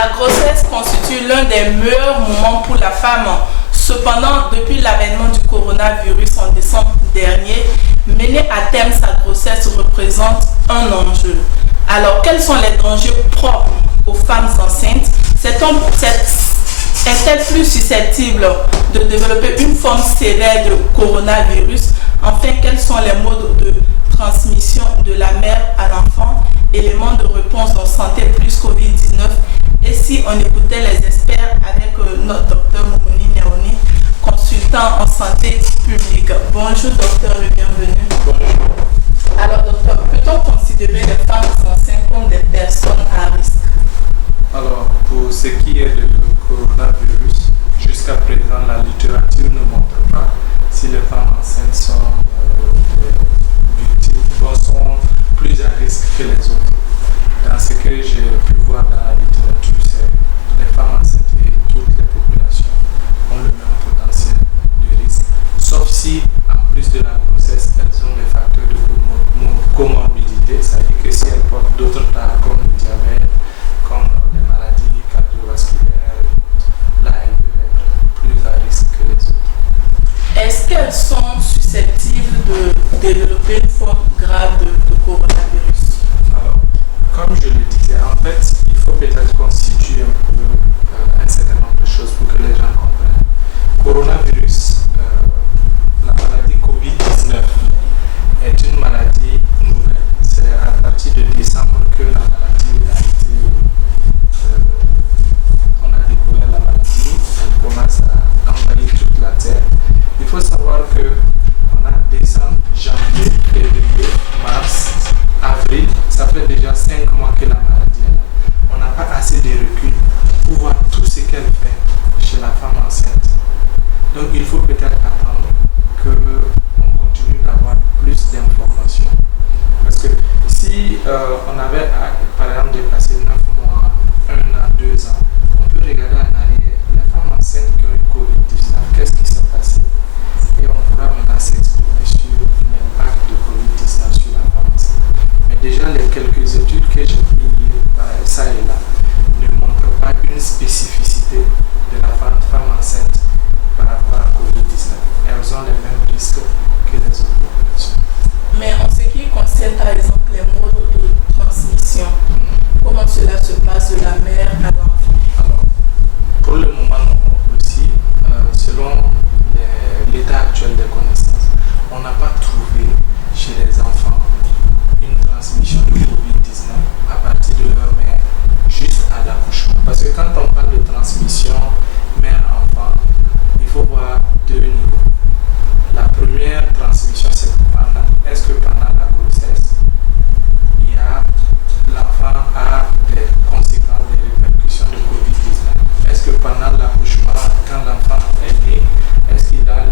La grossesse constitue l'un des meilleurs moments pour la femme. Cependant, depuis l'avènement du coronavirus en décembre dernier, mener à terme sa grossesse représente un enjeu. Alors, quels sont les dangers propres aux femmes enceintes? Est-elle plus susceptible de développer une forme sévère de coronavirus? Enfin, quels sont les modes de transmission de la mère à l'enfant? Éléments de réponse dans Santé Plus Covid-19. Et si on écoutait les experts avec notre docteur Moumouni Néoni, consultant en santé publique. Bonjour docteur et bienvenue. Bonjour. Alors docteur, peut-on considérer les femmes enceintes comme des personnes à risque? Alors, pour ce qui est du coronavirus, jusqu'à présent, la littérature ne montre pas si les femmes enceintes sont sont plus à risque que les autres. Dans ce que j'ai pu voir dans la littérature, c'est les femmes enceintes et toutes les populations ont le même potentiel de risque, sauf si, en plus de la grossesse, elles ont des facteurs de comorbidité, c'est-à-dire que si elles portent d'autres tares comme le diabète, comme les maladies cardiovasculaires, là elles peuvent être plus à risque que les autres. Est-ce qu'elles sont susceptibles de développer une forme grave de coronavirus? Alors, comme je le disais, en fait, il faut peut-être constituer un peu un certain nombre de choses pour que les gens comprennent. Coronavirus, la maladie Covid-19 est une maladie nouvelle. C'est à partir de décembre que la maladie a été... on a découvert la maladie, elle commence à envahir toute la Terre. Il faut savoir que on a décembre, janvier, février, mars, avril, ça fait déjà 5 mois que la maladie est là. On n'a pas assez de recul pour voir tout ce qu'elle fait chez la femme enceinte. Donc il faut peut-être attendre qu'on continue d'avoir plus d'informations. Parce que si on avait par exemple dépassé 9 mois, 1 an, 2 ans, on peut regarder en arrière les femmes enceintes qui ont eu Covid-19, qu'est-ce qui s'est passé? Et on pourra maintenant s'exprimer sur l'impact de Covid-19 sur la femme enceinte. Mais déjà, les quelques études que j'ai pu lire ça et là ne montrent pas une spécificité de la femme enceinte par rapport à Covid-19. Elles ont les mêmes risques que les autres populations. Mais en ce qui concerne par exemple les modes de transmission, comment cela se passe de la mère à l'enfant? Alors, pour le moment aussi, selon l'état actuel des connaissances, on n'a pas trouvé chez les enfants une transmission de Covid-19 à partir de leur mère juste à l'accouchement. Parce que quand on parle de transmission mère-enfant, il faut voir 2 niveaux. La première transmission, c'est est-ce que pendant la grossesse, l'enfant a des conséquences, des répercussions de Covid-19? Est-ce que pendant l'accouchement, quand l'enfant est né, est-ce qu'il a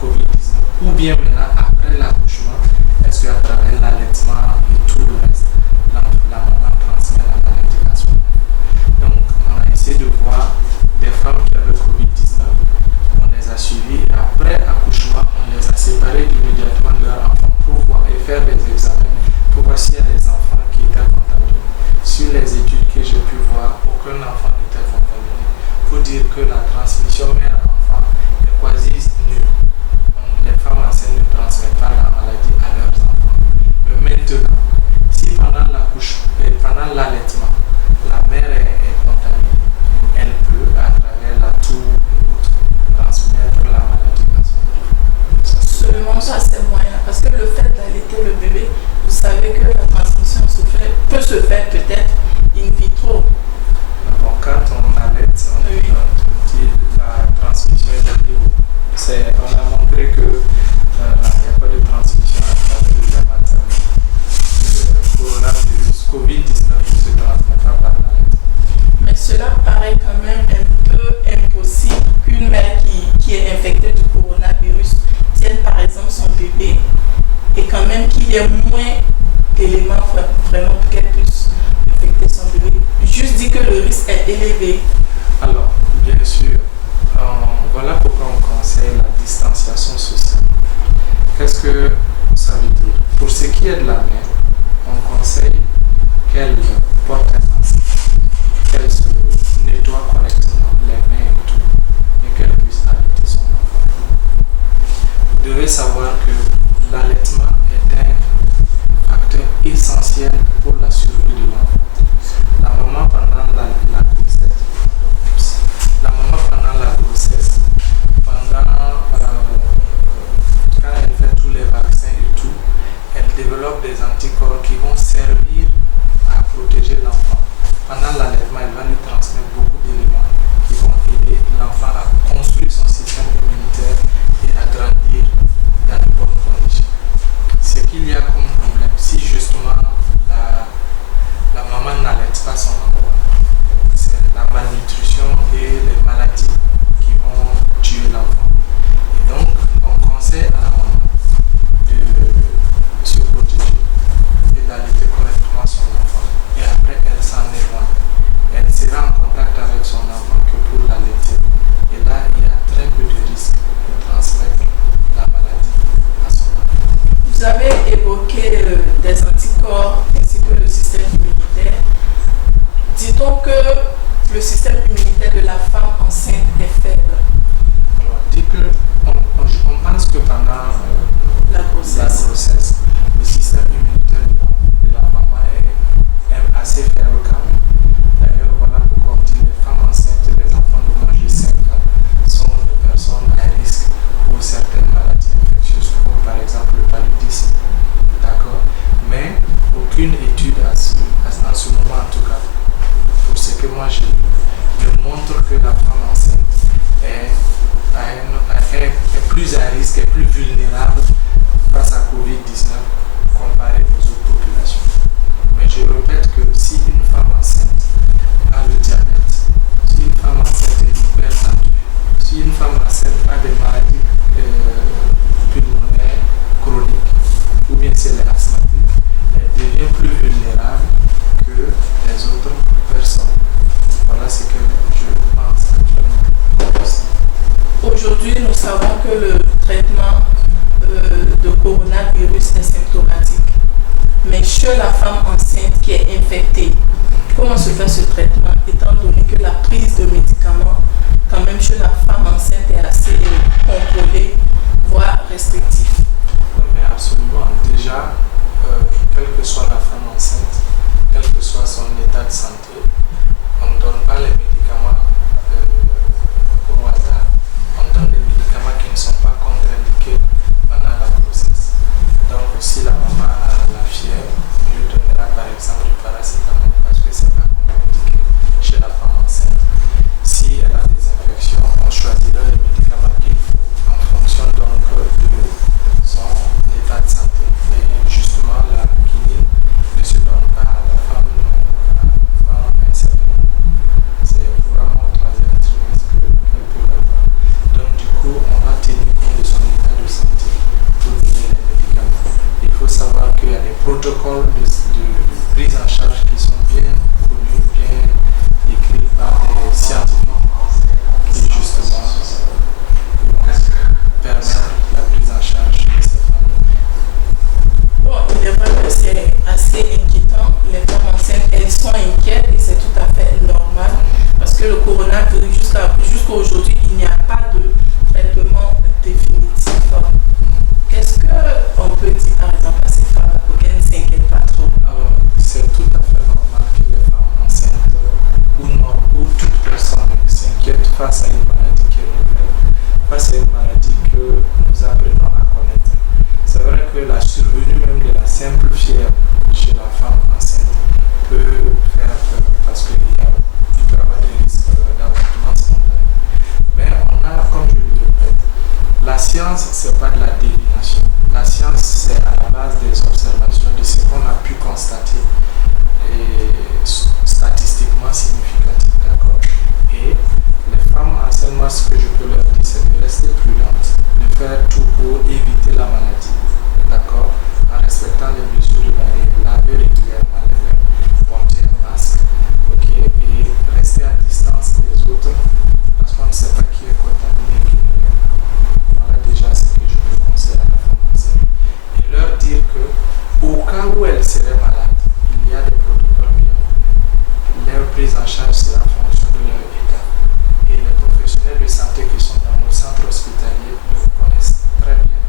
Covid-19? Ou bien maintenant, après l'accouchement, est-ce qu'à travers l'allaitement et tout le reste, la maman transmet la maladie à son enfant? Donc, on a essayé de voir des femmes qui avaient Covid-19, on les a suivies et après accouchement, on les a séparées immédiatement de leur enfant pour voir et faire des examens pour voir s'il y a des enfants qui étaient contaminés. Sur les études que j'ai pu voir, aucun enfant n'était contaminé. Pour dire que la transmission mère-enfant est quasi nulle. Les femmes enceintes ne transmettent pas la maladie à leurs enfants. Mais maintenant, si pendant l'accouchement et pendant l'allaitement, la mère est contaminée, elle peut, à travers la toux et autres, transmettre la maladie à son enfant. Seulement ça, c'est moyen. Parce que le fait d'allaiter le bébé, vous savez que la transmission peut se faire peut-être in vitro. Bon, quand on allaite, la transmission est de niveau. On a montré qu'il n'y a pas de transmission à travers le lait maternel. Le coronavirus, Covid-19 ne se transmet pas par l'allaitement. Mais cela paraît quand même un peu impossible qu'une mère qui est infectée du coronavirus tienne par exemple son bébé et quand même qu'il y ait moins d'éléments vraiment pour qu'elle puisse infecter son bébé. Juste dit que le risque est élevé. Alors, bien sûr, voilà pourquoi on conseille la distanciation sociale. Qu'est-ce que ça veut dire? Pour ce qui est de la mère, on conseille qu'elle porte un masque, qu'elle se pas son endroit. C'est la malnutrition et les maladies qui vont tuer l'enfant. Et donc, on conseille à la maman de se protéger et d'allaiter correctement son enfant. Et après, elle s'en éloigne. Elle sera en contact avec son enfant que pour l'allaiter. Et là, il y a très peu de risques de transmettre la maladie à son enfant. Vous avez évoqué des anticorps ainsi que le système immunitaire. Dit-on que le système immunitaire de la femme enceinte est faible? Alors, dit que on pense que pendant la grossesse, le système immunitaire de la maman est assez faible quand même. D'ailleurs, voilà pourquoi on dit les femmes enceintes et les enfants de moins de 5 ans sont des personnes à risque pour certaines maladies infectieuses, comme par exemple le paludisme. D'accord? Mais aucune étude en ce moment, en tout cas, pour ce que moi j'ai lu, ne montre que la femme enceinte est plus à risque, est plus vulnérable face à Covid-19 comparé aux autres populations. Mais je répète que si une femme enceinte a le diabète, si une femme enceinte est hypertendue, si une femme enceinte a des maladies pulmonaires chroniques, ou bien si elle est asthmatique, elle devient plus vulnérable que les autres personnes. Voilà ce que je pense actuellement. Aujourd'hui, nous savons que le traitement de coronavirus est symptomatique. Mais chez la femme enceinte qui est infectée, comment se fait ce traitement, étant donné que la prise de médicaments, quand même chez la femme enceinte, est assez contrôlée, voire restrictive? Oui, mais absolument. Déjà, quelle que soit la femme enceinte, quel que soit son état de santé, on ne donne pas les médicaments au hasard. On donne des médicaments qui ne sont pas contre-indiqués pendant la grossesse. Donc, si la maman a la fièvre, on lui donnera par exemple du paracétamol parce que ce n'est pas contre-indiqué chez la femme enceinte. Si elle a des infections, on choisira les médicaments qu'il faut en fonction donc de son état de santé. Et justement, la quinine ne se donne pas à la femme avant un certain moment. C'est vraiment au 3e trimestre qu'elle peut l'avoir. Donc du coup, on va tenir compte de son état de santé pour donner les médicaments. Il faut savoir qu'il y a des protocoles de prise en charge qui sont bien connus, bien écrits par des scientifiques qui justement permettent la prise en charge de ces femmes. Bon, il est vrai que c'est assez inquiétant. Les femmes enceintes, elles sont inquiètes et c'est tout à fait normal parce que le coronavirus, jusqu'à aujourd'hui, il n'y a pas de traitement définitif. Qu'est-ce qu'on peut dire par exemple à ces femmes pour qu'elles ne s'inquiètent pas trop? Alors, c'est tout à fait normal que les femmes enceintes ou toute personne s'inquiète face à une maladie qui est nouvelle, face à une maladie que nous apprenons à connaître. C'est vrai que la survenue même de la simple fièvre chez la femme enceinte peut faire peur parce qu'il peut y avoir des risques d'avortement spontané. Mais on a, comme je le répète, la science, ce n'est pas de la divination. La science, c'est à la base des observations de ce qu'on a pu constater et statistiquement significatif, d'accord? Et les femmes enceintes, moi, ce que je peux leur dire, c'est de rester prudentes, de faire tout pour éviter la maladie, d'accord? En respectant les mesures de barrière, laver régulièrement les mains, porter un masque, ok? Et rester à distance des autres, parce qu'on ne sait pas qui est contaminé, qui ne l'est pas. Voilà déjà ce que je peux conseiller à la femme enceinte. Et leur dire que, au cas où elle serait malade, il y a des protocoles bien connus. Leur prise en charge sera en fonction de leur état. Et les professionnels de santé qui sont dans nos centres hospitaliers le connaissent très bien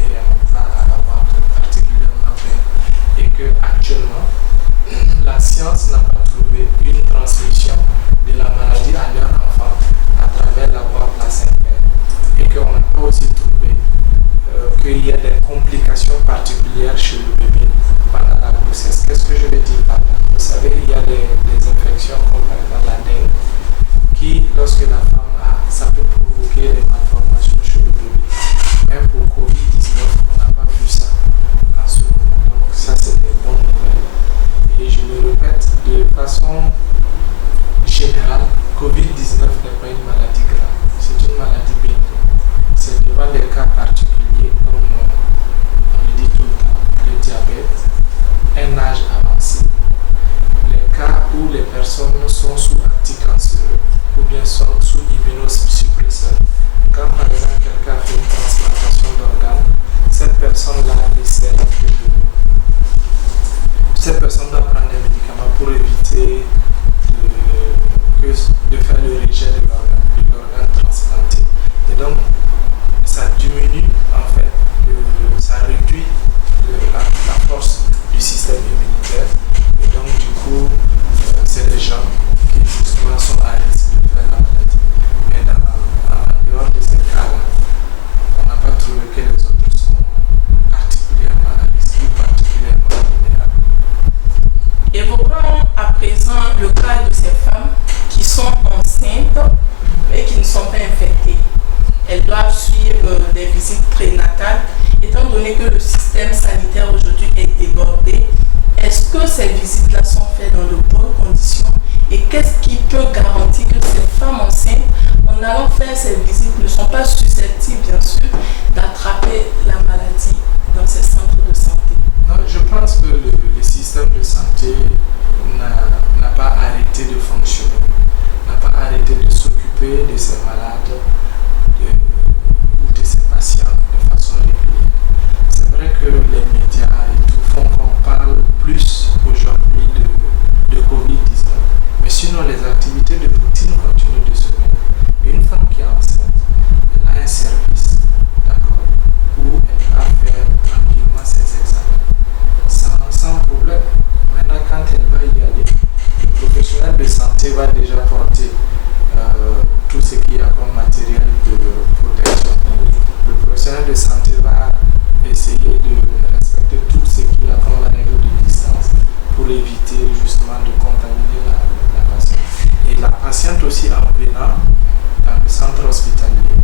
et n'ont pas à avoir particulièrement peur. Et que actuellement, la science n'a pas trouvé une transmission de la maladie à leur enfant à travers la voie placentaire. Et qu'on n'a pas aussi trouvé qu'il y a des complications particulières chez le bébé pendant la grossesse. Qu'est-ce que je veux dire par là? Vous savez, il y a des infections comme par exemple la dengue qui, lorsque la femme a, ça peut provoquer des malformations chez le bébé. Même pour Covid-19, on n'a pas vu ça en ce moment. Donc ça, c'est des bonnes nouvelles. Et je le répète, de façon sont sous anticancéreux ou bien sont sous immunosuppresseurs. Quand par exemple quelqu'un fait une transplantation d'organes, cette personne doit prendre des médicaments pour éviter de faire le rejet de l'organe transplanté. Et donc, ça diminue, en fait, ça réduit la force du système immunitaire. Et donc, du coup, c'est des gens qui justement sont à risque de faire la maladie. Mais en dehors de ces cas-là, on n'a pas trouvé que les autres sont particulièrement à risque ou particulièrement vulnérables. Évoquons à présent le cas de ces femmes qui sont enceintes et qui ne sont pas infectées. Elles doivent suivre des visites prénatales. Étant donné que le système sanitaire aujourd'hui est débordé, est-ce que ces visites-là sont faites dans de bonnes conditions? Et qu'est-ce qui peut garantir que ces femmes enceintes, en allant faire ces visites, ne sont pas susceptibles, bien sûr, d'attraper la maladie dans ces centres de santé? Non, je pense que le système de santé n'a pas arrêté de fonctionner, n'a pas arrêté de s'occuper de ces malades ou de ces patients de façon régulière. C'est vrai que les médias et tout font qu'on parle plus aujourd'hui de Covid-19, mais sinon les activités de routine continuent de se mener. Une femme qui est enceinte, elle a un service, d'accord, où elle va faire tranquillement ses examens, sans problème. Maintenant, quand elle va y aller, le professionnel de santé va déjà porter tout ce qu'il y a comme matériel de protection. Le professionnel de santé va essayer de respecter tout ce qu'il y a comme règle de distance pour éviter justement de contaminer la patiente. Et la patiente aussi, en venant dans le centre hospitalier,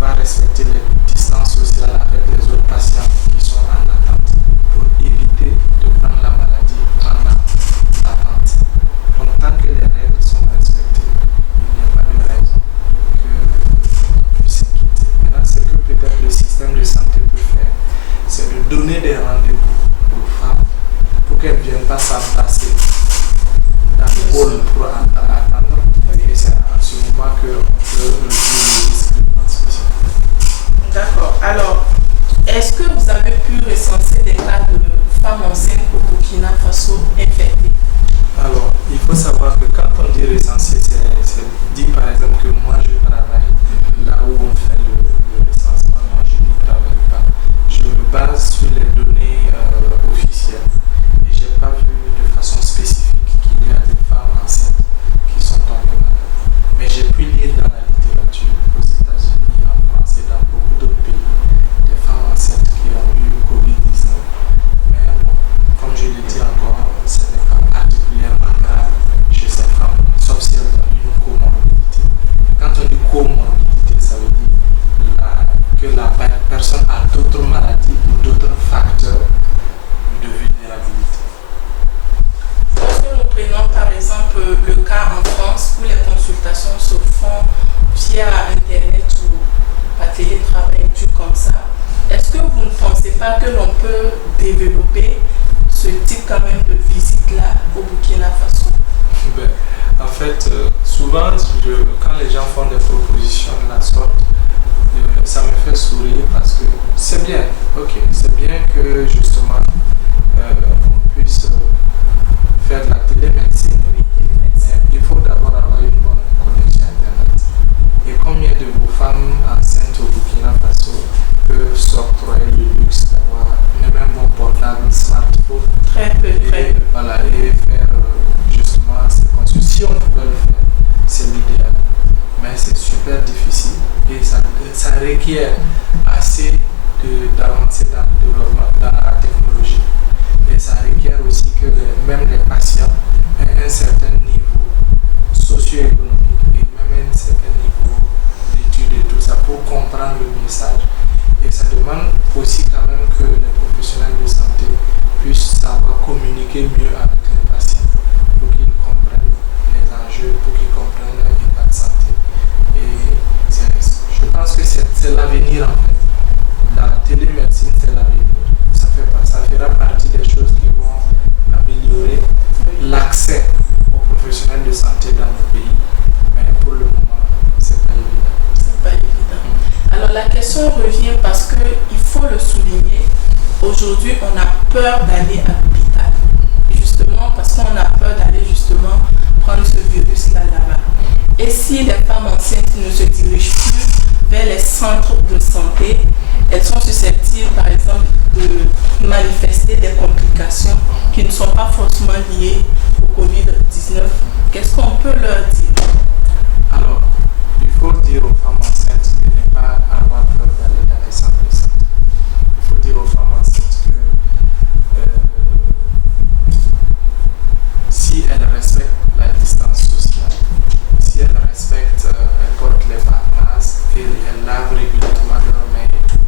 va respecter les distances sociales avec les autres patients qui sont en attente pour éviter de prendre la maladie pendant l'attente. Donc tant que les règles sont respectées, il n'y a pas de raison qu'on puisse s'inquiéter. Maintenant, ce que peut-être le système de santé peut faire, c'est de donner des rendez-vous aux femmes pour qu'elles ne viennent pas s'entasser dans le hall pour attendre. Et c'est à ce moment qu'on peut réduire le risque de transmission. D'accord. Alors, est-ce que vous avez pu recenser des cas de femmes enceintes au Burkina Faso infectées? Alors, il faut savoir que quand on dit recenser, c'est dit par exemple que moi je travaille là où on fait le recensement, moi je n'y travaille pas. Je me base sur les données officielles et je n'ai pas vu de façon spécifique qu'il y a des femmes enceintes qui sont tombées malades. Mais j'ai pu lire dans la littérature aux États-Unis, en France et dans beaucoup d'autres pays, des femmes enceintes qui ont eu Covid-19. Mais bon, comme je l'ai dit encore, ce n'est pas particulièrement grave chez ces femmes, sauf si elles ont une comorbidité. Quand on dit comorbidité, ça veut dire que la personne a d'autres maladies ou d'autres facteurs de vulnérabilité. Lorsque nous prenons par exemple le cas en France où les consultations se font via Internet ou par télétravail, un truc comme ça, est-ce que vous ne pensez pas que l'on peut développer ce type quand même de visite-là au Burkina Faso? En fait, souvent, quand les gens font des propositions de la sorte, ça me fait sourire parce que c'est bien, ok, c'est bien que justement on puisse faire de la télémédecine, mais il faut d'abord avoir une bonne connexion Internet. Et combien de vos femmes enceintes au Burkina Faso peuvent s'octroyer le luxe d'avoir même un bon portable, smartphone? Très peu. Voilà, et faire justement ces consultations. Si on pouvait le faire, c'est l'idéal. Mais c'est super difficile et ça requiert assez d'avancer dans le développement, dans la technologie. Et ça requiert aussi que même les patients aient un certain niveau socio-économique et même un certain niveau d'études et tout ça pour comprendre le message. Et ça demande aussi quand même que les professionnels de santé puissent savoir communiquer mieux avec les patients pour qu'ils comprennent les enjeux, pour qu'ils comprennent leur état de santé. Et je pense que c'est l'avenir aujourd'hui, on a peur d'aller à l'hôpital. Justement, parce qu'on a peur d'aller justement prendre ce virus-là là-bas. Et si les femmes enceintes ne se dirigent plus vers les centres de santé, elles sont susceptibles, par exemple, de manifester des complications qui ne sont pas forcément liées au Covid-19. Qu'est-ce qu'on peut leur dire? Alors, il faut dire aux femmes enceintes de ne pas avoir peur d'aller dans les centres de santé. Il faut dire aux femmes enceintes que si elles respectent la distance sociale, si elles respectent, elles portent les masques et elles lavent régulièrement leurs mains et tout,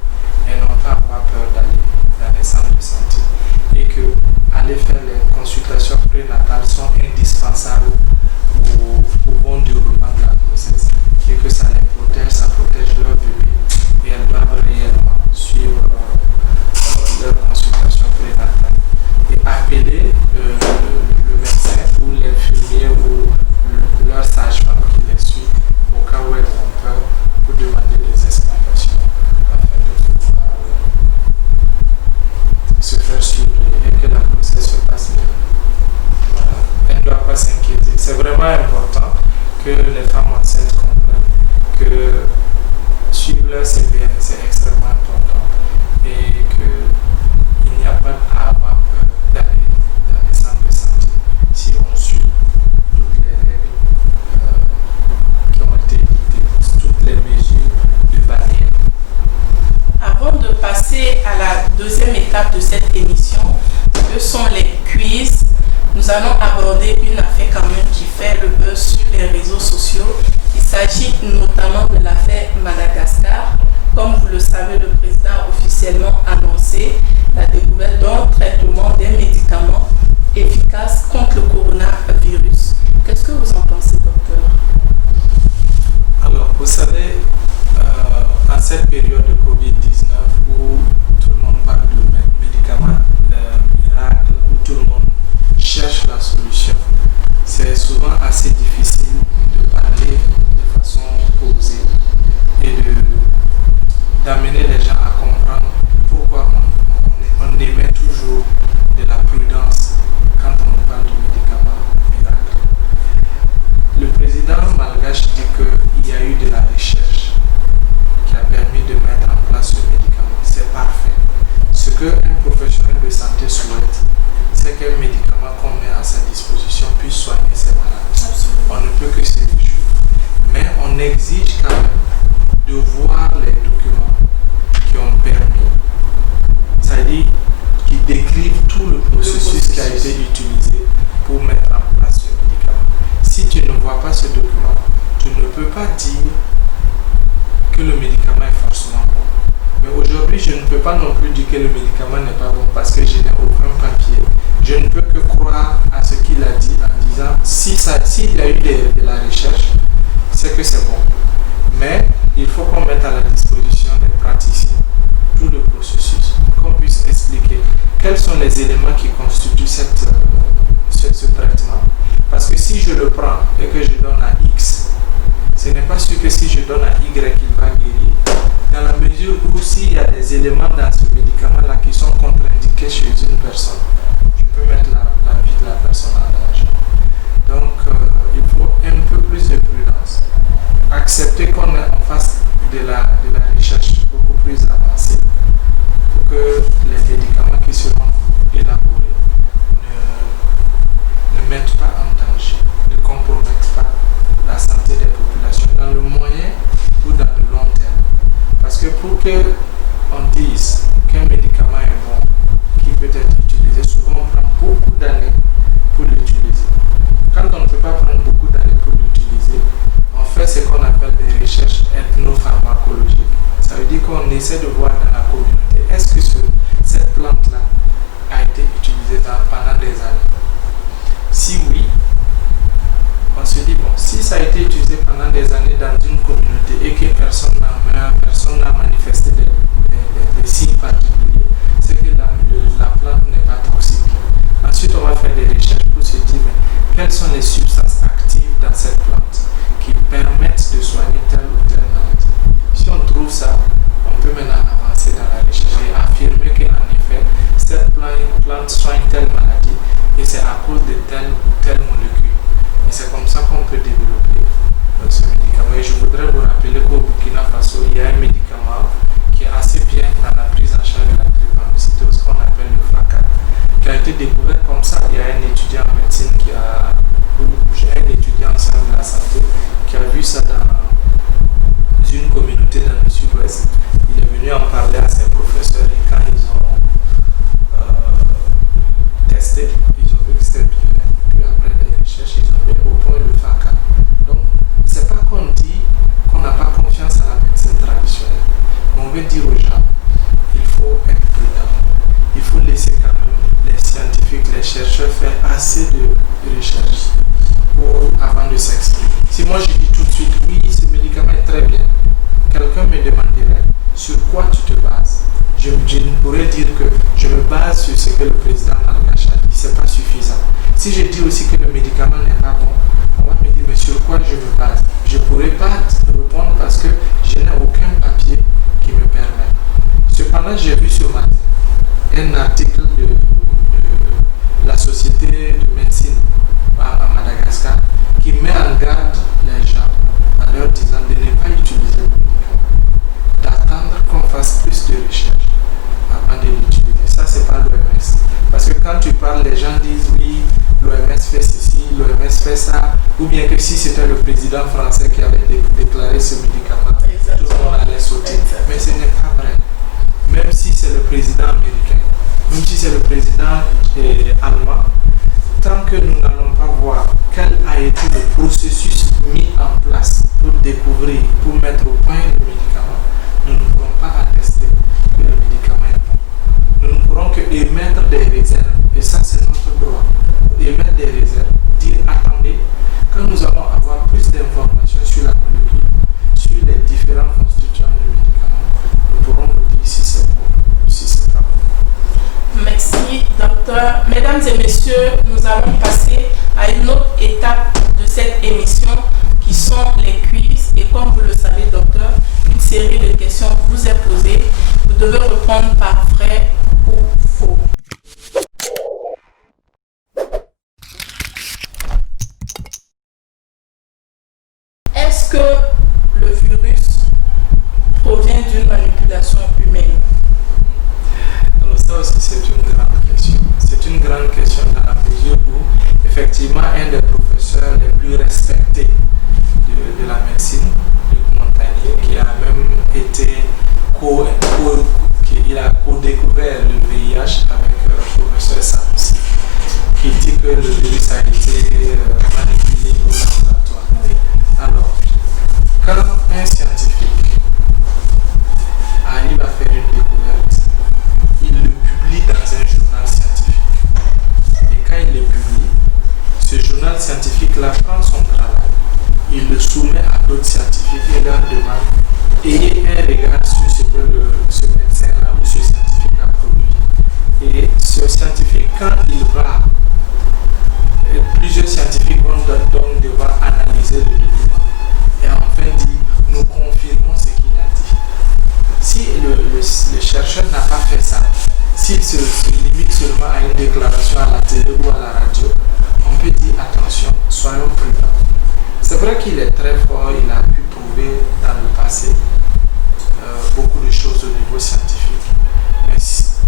elles n'ont pas à avoir peur d'aller dans les centres de santé. Et que aller faire les consultations prénatales sont indispensables au bon déroulement de la grossesse et que ça les protège, ça protège leur bébé et elles doivent réellement suivre leur consultation prénatale et appeler le médecin ou l'infirmier ou leur sage-femme qui les suit au cas où elles ont peur pour demander des explications afin de pouvoir se faire suivre et que la grossesse se passe bien. Voilà. Elles ne doivent pas s'inquiéter. C'est vraiment important que les femmes enceintes comprennent que suivre leur CPN c'est extrêmement important et qu'il n'y a pas à avoir peur d'aller dans les centres de santé si on suit toutes les règles qui ont été dictées, toutes les mesures de barrière. Avant de passer à la deuxième étape de cette émission, ce sont les quiz. Nous allons aborder une affaire quand même qui fait le buzz sur les réseaux sociaux. Il s'agit notamment de l'affaire Madagascar. Comme vous le savez, le président a officiellement annoncé la découverte d'un traitement des médicaments efficaces contre le coronavirus. Qu'est-ce que vous en pensez, docteur? Alors, vous savez, en cette période de Covid-19 où tout le monde parle de médicaments miracles, où tout le monde cherche la solution, c'est souvent assez difficile de parler de façon posée et d'amener les gens à comprendre pourquoi on émet toujours de la prudence quand on parle de médicaments miracles. Le président malgache dit qu'il y a eu de la recherche qui a permis de mettre en place ce médicament. C'est parfait. Ce qu'un professionnel de santé souhaite, c'est qu'un médicament qu'on met à sa disposition puisse soigner ses malades. Absolument. On ne peut que se réjouir. Mais on exige quand même de voir les documents qui ont permis, c'est-à-dire qui décrivent tout le processus qui a été utilisé pour mettre en place ce médicament. Si tu ne vois pas ce document, tu ne peux pas dire que le médicament est forcément bon. Mais aujourd'hui, je ne peux pas non plus dire que le médicament n'est pas bon parce que je n'ai aucun papier. Je ne peux que croire à ce qu'il a dit en disant s'il y a eu de la recherche, c'est que c'est bon. Mais il faut qu'on mette à la disposition des praticiens tout le processus, qu'on puisse expliquer quels sont les éléments qui constituent ce traitement. Parce que si je le prends et que je donne à X, ce n'est pas sûr que si je donne à Y, il va guérir. Dans la mesure où s'il y a des éléments dans ce médicament-là qui sont contre-indiqués chez une personne, je peux mettre la vie de la personne en danger. Donc, il faut un peu plus de prudence, accepter qu'on fasse de la recherche beaucoup plus avancée pour que les médicaments qui seront élaborés ne mettent pas en danger, ne compromettent pas la santé des populations dans le moyen ou dans le long terme. Parce que pour qu'on dise qu'un médicament est bon, qui peut être utilisé, souvent on prend beaucoup d'années pour l'utiliser. Quand on ne peut pas prendre beaucoup d'années pour l'utiliser, on fait ce qu'on appelle des recherches ethnopharmacologiques. Ça veut dire qu'on essaie de voir dans la communauté, est-ce que cette plante-là a été utilisée pendant des années? Si oui, on se dit, bon, si ça a été utilisé pendant des années dans une communauté et que personne n'a manifesté des signes particuliers, c'est que la plante n'est pas toxique. Ensuite, on va faire des recherches pour se dire, mais quelles sont les substances actives dans cette plante qui permettent de soigner telle ou telle maladie. Si on trouve ça, on peut maintenant avancer dans la recherche et affirmer qu'en effet, fait, cette plante soigne telle maladie et c'est à cause de telle molécule. Et c'est comme ça qu'on peut développer ce médicament. Et je voudrais vous rappeler qu'au Burkina Faso, il y a un médicament qui est assez bien dans la prise en charge de la drépanocytose qu'on appelle le FRACA, qui a été découvert comme ça. Il y a un étudiant en médecine un étudiant en sciences de la santé qui a vu ça dans une communauté dans le sud-ouest. Il est venu en parler à ses professeurs et quand ils ont testé, ils ont vu que c'était bien. Puis après des recherches, ils ont mis au point le FRACA. Donc, c'est pas qu'on dit qu'on n'a pas confiance à la médecine traditionnelle, mais on veut dire aux gens, il faut être prudent. Il faut laisser quand même les scientifiques, les chercheurs faire assez de recherche avant de s'exprimer. Si moi je dis tout de suite, oui, ce médicament est très bien, quelqu'un me demanderait sur quoi tu te bases. Je pourrais dire que je me base sur ce que le président Malgache a dit, c'est pas suffisant. Si je dis aussi que le médicament n'est pas bon, on va me dire, mais sur quoi je me base? Je ne pourrais pas répondre parce que je n'ai aucun papier qui me permet. Cependant, j'ai vu ce matin un article de la Société de médecine à Madagascar qui met en garde les gens en leur disant de ne pas utiliser le médicament, d'attendre qu'on fasse plus de recherches avant de l'utiliser. Ça, c'est pas l'OMS. Parce que quand tu parles, les gens disent oui, l'OMS fait ceci, l'OMS fait ça, ou bien que si c'était le président français qui avait déclaré ce médicament, tout le monde allait sauter. Mais ce n'est pas vrai. Même si c'est le président américain, même si c'est le président allemand, tant que nous n'allons pas voir quel a été le processus mis en place pour découvrir, pour mettre au point le médicament, nous ne pourrons pas attester que le médicament est bon. Nous ne pourrons que émettre des réserves, et ça c'est notre droit, émettre des réserves, dire attendez, quand nous allons avoir plus d'informations sur la molécule, sur les différents constituants du médicament, nous pourrons vous dire si c'est bon ou si c'est pas bon. Merci, docteur. Mesdames et messieurs, nous allons passer à une autre étape de cette émission qui sont les quiz. Et comme vous le savez, docteur, une série de questions vous est posée. Vous devez répondre par vrai ou faux. Est-ce que le virus provient d'une manipulation humaine? Alors ça aussi c'est une grande question. C'est une grande question dans la mesure où effectivement un des professeurs les plus respectés de la médecine, Luc Montagnier, qui a même été il a co-découvert le VIH avec le professeur Sanusi, qui dit que le virus a été manipulé au laboratoire. Alors, quand un scientifique arrive à faire une découverte, il le publie dans un journal scientifique. Et quand il le publie, ce journal scientifique-là prend son travail, il le soumet à d'autres scientifiques et leur demande ayez un regard sur ce que ce médecin-là ou ce scientifique a produit. Et ce scientifique, quand il va, plusieurs scientifiques vont donc devoir analyser le document et enfin dire nous confirmons ce qu'il a dit. Si le chercheur n'a pas fait ça, s'il se limite seulement à une déclaration à la télé ou à la radio, on peut dire attention, soyons prudents. C'est vrai qu'il est très fort, il a pu prouver dans le passé beaucoup de choses au niveau scientifique, mais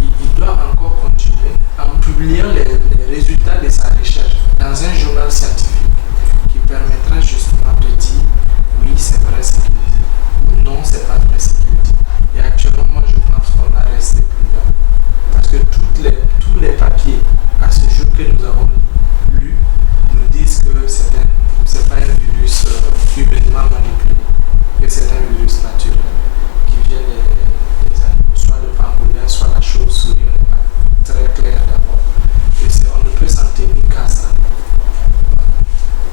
il doit encore continuer en publiant les résultats de sa recherche dans un journal scientifique qui permettra justement de dire oui, c'est vrai ce qu'il dit ou non, c'est pas vrai ce qu'il dit. Et actuellement, moi je pense qu'on a resté prudent parce que tous les papiers à ce jour que nous avons lus nous disent que c'est pas un virus humainement manipulé, que c'est un virus naturel qui vient des animaux, soit le pangolin, soit la chauve-souris, on n'est pas très clair d'abord. Et on ne peut s'en tenir qu'à ça.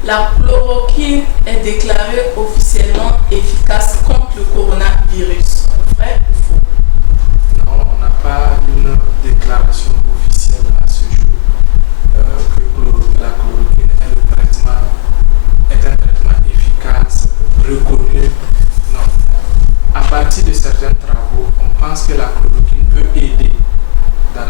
La chloroquine est déclarée officiellement efficace contre le coronavirus. Vrai ou faux? Non, on n'a pas une déclaration officielle à ce jour que la chloroquine est un traitement efficace, reconnu. Non. À partir de certains travaux, on pense que la chloroquine peut aider dans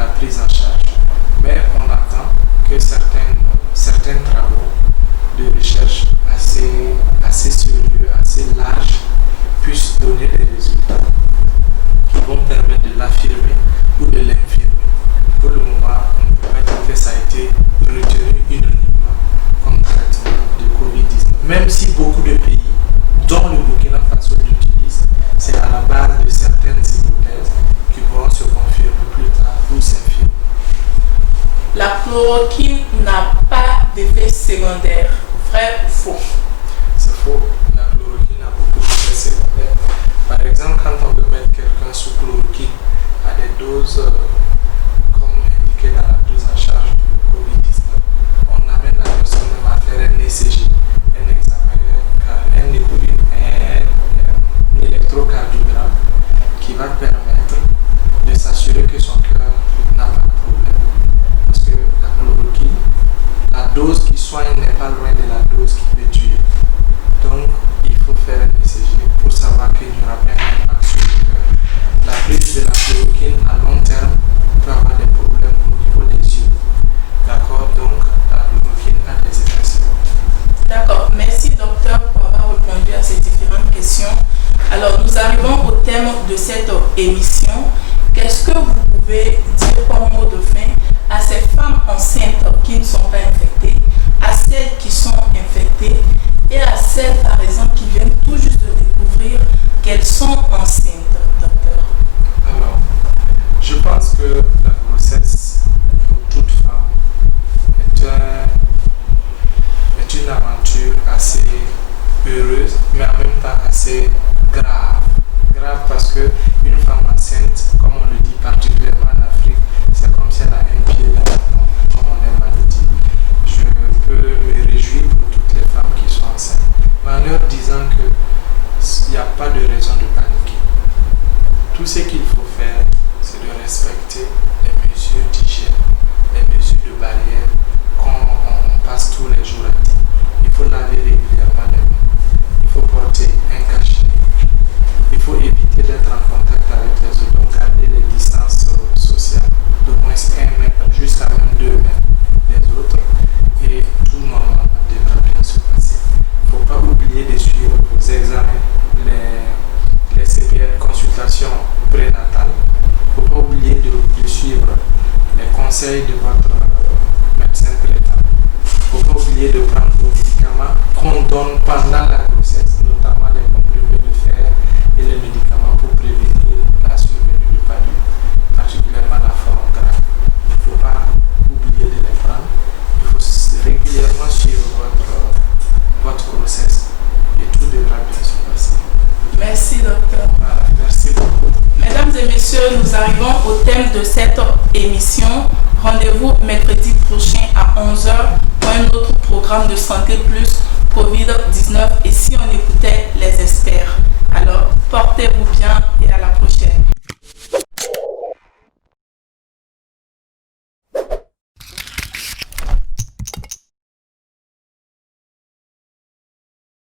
même si beaucoup de pays, dont le Burkina Faso l'utilise, c'est à la base de certaines hypothèses qui pourront se confirmer plus tard ou s'infirmer. La chloroquine n'a pas d'effet secondaire. Vrai ou faux? C'est faux. La chloroquine a beaucoup d'effets secondaires. Par exemple, quand on veut mettre quelqu'un sous chloroquine à des doses comme indiqué dans la prise en charge du COVID-19, on amène la personne même à faire un ECG, un examen, un électrocardiogramme qui va permettre de s'assurer que son cœur n'a pas de problème. Parce que la chloroquine, la dose qui soigne n'est pas loin de la dose qui peut tuer. Donc, il faut faire un ECG pour savoir qu'il n'y aura pas un impact sur le cœur. La prise de la chloroquine à long terme peut avoir des problèmes au niveau des yeux. D'accord? Donc, la chloroquine a des effets secondaires. D'accord. Merci, docteur, pour avoir répondu à ces différentes questions. Alors, nous arrivons au thème de cette émission. Qu'est-ce que vous pouvez dire comme mot de fin à ces femmes enceintes qui ne sont pas infectées, à celles qui sont infectées et à celles, par exemple, qui viennent tout juste de découvrir qu'elles sont enceintes, docteur? Alors, je pense que la grossesse, pour toute femme, est une aventure assez heureuse, mais en même temps assez grave. Grave parce qu'une femme enceinte, comme on le dit particulièrement en Afrique, c'est comme si elle a un pied dans le monde, comme on aime à le dire. Je peux me réjouir pour toutes les femmes qui sont enceintes, mais en leur disant qu'il n'y a pas de raison de paniquer. Tout ce qu'il faut faire, c'est de respecter les mesures d'hygiène, les mesures de barrière qu'on passe tous les jours à dire. Il faut laver régulièrement les mains. Il faut porter un cache-nez. Il faut éviter d'être en contact avec les autres, donc garder les distances sociales d'au moins 1 mètre jusqu'à même 2 mètres des autres, et tout normalement devra bien se passer. Il ne faut pas oublier de suivre vos examens, les CPN, consultations prénatales. Il ne faut pas oublier de suivre les conseils de votre médecin traitant. Il ne faut pas oublier de prendre vos médicaments qu'on donne pendant la grossesse, notamment les comprimés de fer et les médicaments pour prévenir la survenue de palu, particulièrement la forme grave. Il ne faut pas oublier de les prendre. Il faut régulièrement suivre votre grossesse et tout devra bien se passer. Merci, docteur. Voilà, merci beaucoup. Mesdames et messieurs, nous arrivons au thème de cette émission. Rendez-vous mercredi prochain à 11h pour un autre programme de Santé Plus COVID-19 et si on écoutait les experts. Alors, portez-vous bien et à la prochaine.